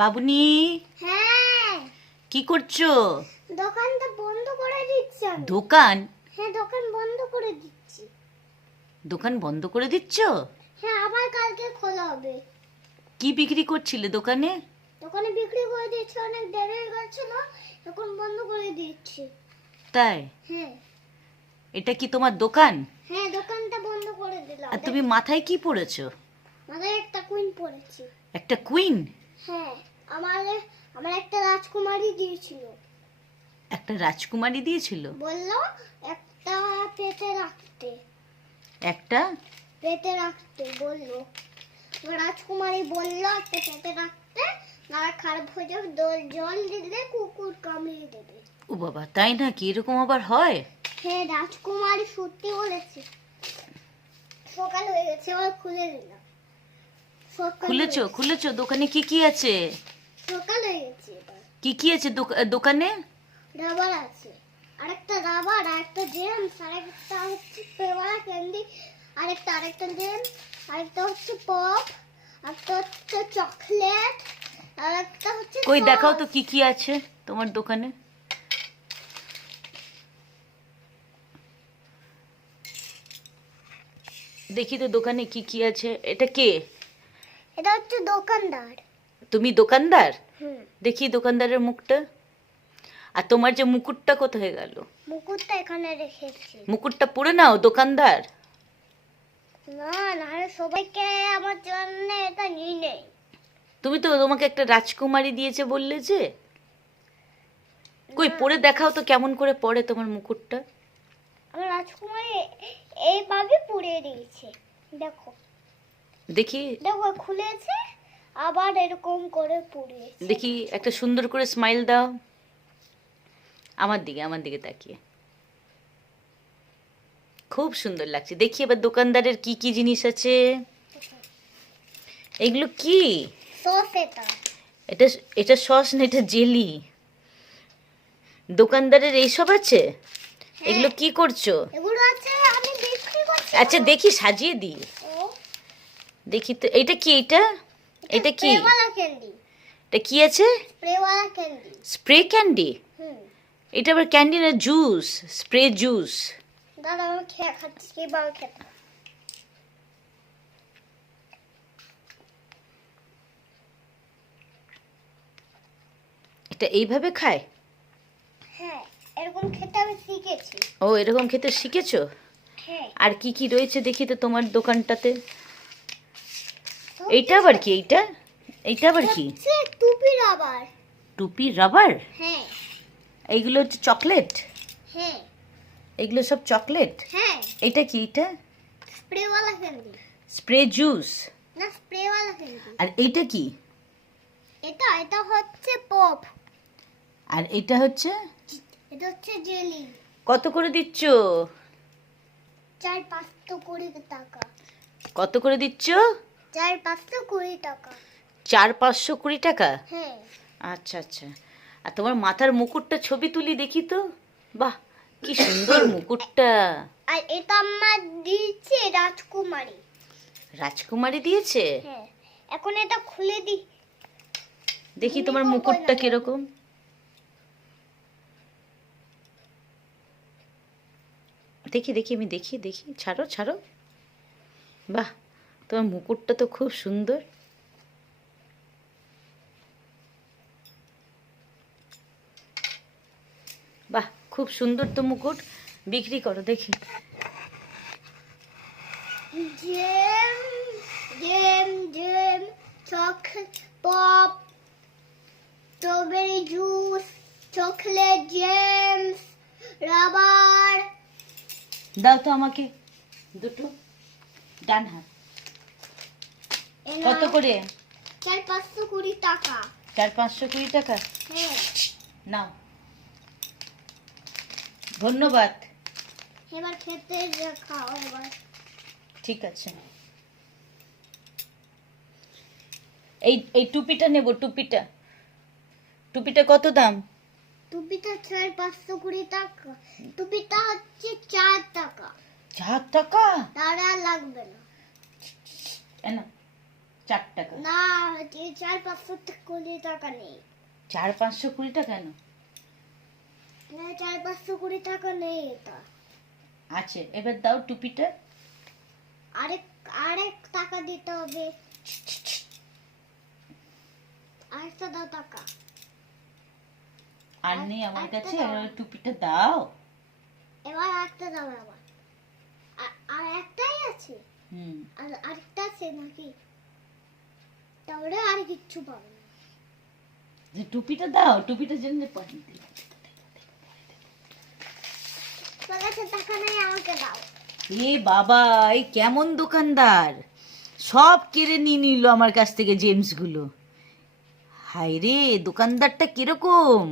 বাবুনি, হ্যাঁ কি করছো? দোকানটা বন্ধ করে দিচ্ছি আমি। দোকান? হ্যাঁ দোকান বন্ধ করে দিচ্ছি। দোকান বন্ধ করে দিচ্ছ? হ্যাঁ আবার কালকে খোলা হবে। কি বিক্রি করছিলে দোকানে? দোকানে বিক্রি করে দিচ্ছি, অনেক দেরি হয়ে গেছিল, এখন বন্ধ করে দিচ্ছি। তাই? হ্যাঁ এটা কি তোমার দোকান? হ্যাঁ দোকানটা বন্ধ করে দিলাম। আর তুমি মাথায় কি পরেছো? মাথায় একটা কুইন পরেছি। একটা কুইন? হ্যাঁ আমার আমার একটা রাজকুমারী দিয়েছিল। একটা রাজকুমারী দিয়েছিল? বললো একটা পেতে রাখতে। একটা পেতে রাখতে বললো, রাজকুমারী বললো একটা পেতে রাখতে, না খারাপ হয়ে যাবে, জল দিলে কুকুর কামড়িয়ে দেবে। ও বাবা, তাই নাকি? এরকম আবার হয়? হ্যাঁ রাজকুমারী সত্যি বলেছে। সকাল হয়ে গেছে, আবার খুলে দিলাম। খুলেছো? খুলেছো? দোকানে কি কি আছে? সকাল হয়ে গেছে। এবার কি কি আছে দোকানে? রাবার আছে, আরেকটা রাবার, আরেকটা জেমস, আরেকটা হচ্ছে পেওয়ারা ক্যান্ডি, আরেকটা জেমস, আরেকটা হচ্ছে পপ, আরেকটা হচ্ছে চকলেট, আরেকটা হচ্ছে কই দেখাও তো সস। কি কি আছে তোমার দোকানে। দেখি তো দোকানে কি কি আছে। এটা কে? এটা হচ্ছে দোকানদার। তুমি দোকানদার? হুম। দেখি দোকানদারের মুখটা। আর তোমার যে মুকুটটা কোথায় গেল? মুকুটটা এখানে রেখেছি। মুকুটটা পরে নাও দোকানদার। না না সবাইকে আমার জন্য এটা নিয়ে নেই। তুমি তো তোমাকে একটা রাজকুমারী দিয়েছে বললে যে, কই পরে দেখাও তো কেমন করে পরে তোমার মুকুটটা। আমার রাজকুমারী এইভাবে পুড়িয়ে দিয়েছে। দেখো দেখি দেখো খুলেছে, আবার এরকম করে পুড়িয়েছে। দেখি একটা সুন্দর করে স্মাইল দাও আমার দিকে তাকিয়ে। খুব সুন্দর লাগছে। দেখি এবার দোকানদারের কি কি জিনিস আছে। এগুলো কি? সস এটা। এটা এটা সস না, এটা জেলি। দোকানদারের এইসব আছে? এগুলো কি করছো? এগুলো আছে আমি বিক্রি করছি। আচ্ছা দেখি সাজিয়ে দিই। ও দেখি তো এটা কি? এটা কি? স্প্রেওয়ালা ক্যান্ডি। এটা কি আছে? স্প্রেওয়ালা ক্যান্ডি। Spray candy? হুম। এটা আবার ক্যান্ডি না, জুস, স্প্রে জুস। দাদা আমি খেয়ে খাচ্ছি, কিভাবে খেতে। এটা এইভাবে খায়? হ্যাঁ এরকম খেতে আমি শিখেছি। ও এরকম খেতে শিখেছো? হ্যাঁ। আর কি কি রয়েছে দেখি তো তোমার দোকানটাতে। এইটা আবার কি? এইটা আবার কি? হচ্ছে টুপি রাবার। টুপি রাবার? হ্যাঁ। এইগুলো হচ্ছে চকলেট? হ্যাঁ। এগুলো সব চকলেট? হ্যাঁ। এটা কি? এটা স্প্রেওয়ালা ক্যান্ডি। Spray juice? না স্প্রেওয়ালা ক্যান্ডি। আর এইটা কি? এটা হচ্ছে পপ। আর এটা হচ্ছে? এটা হচ্ছে জেলি। কত করে দিচ্ছ? 4-520 টাকা। কত করে দিচ্ছ? 4-520 টাকা। 4-520 টাকা? হ্যাঁ। আচ্ছা আচ্ছা। আর তোমার মাথার মুকুটটা ছবি তুলি দেখি তো। বাহ, কি সুন্দর মুকুটটা। আর এটা আমার দিয়েছে রাজকুমারী। রাজকুমারী দিয়েছে? হ্যাঁ। এখন এটা খুলে দি। দেখি তোমার মুকুটটা কিরকম। দেখি আমি দেখি। ছাড়ো। বাহ, তোমার মুকুটটা তো খুব সুন্দর। বাহ, খুব সুন্দর তো মুকুট। বিক্রি করো দেখি। Gem gem chocolate pop, strawberry juice, chocolate gems, rubber. দাও তো আমাকে দুটো। ডান হাত। কত করে? 4-520 টাকা। 4-520 টাকা? হ্যাঁ। নাও, ধন্যবাদ। এবার খেতে খাও এবার। ঠিক আছে। এই টুপিটা নেব। টুপিটা কত দাম? টুপিটা 4-520 টাকা। টুপিটা হচ্ছে 4 টাকা। 4 টাকা? তার আর লাগবে না। এনা 4 টাকা। না, 4-520 টাকা নেই। 4-520 টাকা কেন? না, 4-520 টাকা নেই এটা। আছে, এবার দাও টুপিটা। আরেক আরেক টাকা দিতে হবে। আরেকটা দাও টাকা। আর নেই আমার কাছে, দাও। এবার টুপিটা দাও। এবার আরেকটা দাও আবার। আর একটাই আছে? হুম। আর আরেকটা আছে নাকি? তাহলে আর কিচ্ছু পাবে না। যে টুপিটা দাও, টুপিটার জন্য পাঠিয়ে দিই। তোমার কাছে টাকা নেই, আমাকে দাও। এ বাবা, এই কেমন দোকানদার, সব কেড়ে নিয়ে নিল আমার কাছ থেকে জেমস গুলো। হায় রে, দোকানদারটা কিরকম!